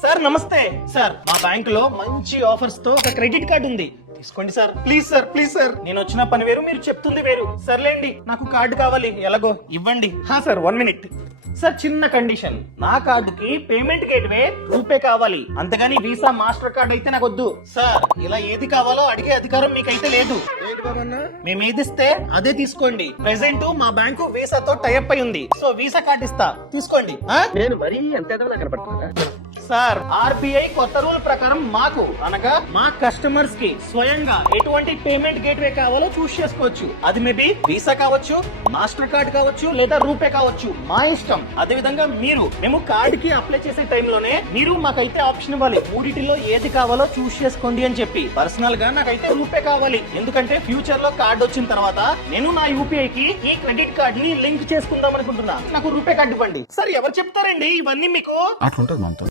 Sir నమస్తే sir, మా bank లో మంచి ఆఫర్స్ తో ఒక క్రెడిట్ కార్డు ఉంది, తీసుకోండి sir. Please sir, please sir. నేను వచ్చిన పని వేరు, మీరు చెప్తుంది వేరు. సర్లేండి, నాకు కార్డు కావాలి, ఎలాగో ఇవ్వండి. హా సార్, 1 మినిట్ సార్. చిన్న కండిషన్, నా కార్డుకి పేమెంట్ గేట్వే రూపే కావాలి, అంతగాని వీసా మాస్టర్ కార్డ్ అయితే నాకు వద్దు సార్. ఇలా ఏది కావాలో అడిగే అధికారం మీకైతే లేదు. మేము ఏదిస్తే అదే తీసుకోండి. ప్రెసెంట్ మా బ్యాంకు వీసాతో టైప్ అయి ఉంది, సో వీసా కార్డు ఇస్తా, తీసుకోండి. నేను మరీ ఎంత కనపడుతున్నా సార్, ఆర్బీఐ కొత్త రూల్ ప్రకారం మాకు అనగా మా కస్టమర్స్ కి స్వయంగా ఎటువంటి పేమెంట్ గేట్వే కావాలో చూస్ చేసుకోవచ్చు. అది మేబీ వీసా కావచ్చు, మాస్టర్ కార్డ్ కావచ్చు, లేదా రూపే కావచ్చు, మా ఇష్టం. అదే విధంగా మేము కార్డ్ కి అప్లై చేసే టైంలోనే మీరు మాకైతే ఆప్షన్ ఇవ్వాలి, మూడిటిలో ఏది కావాలో చూస్ చేసుకోండి అని చెప్పి. పర్సనల్ గా నాకైతే రూపే కావాలి, ఎందుకంటే ఫ్యూచర్ లో కార్డ్ వచ్చిన తర్వాత నేను నా యూపీఐ కి ఈ క్రెడిట్ కార్డ్ ని లింక్ చేసుకుందాం అనుకుంటున్నా. నాకు రూపే కార్డు ఇవ్వండి సార్. ఎవరు చెప్తారండి ఇవన్నీ మీకు? అట్లుంటది మనతో.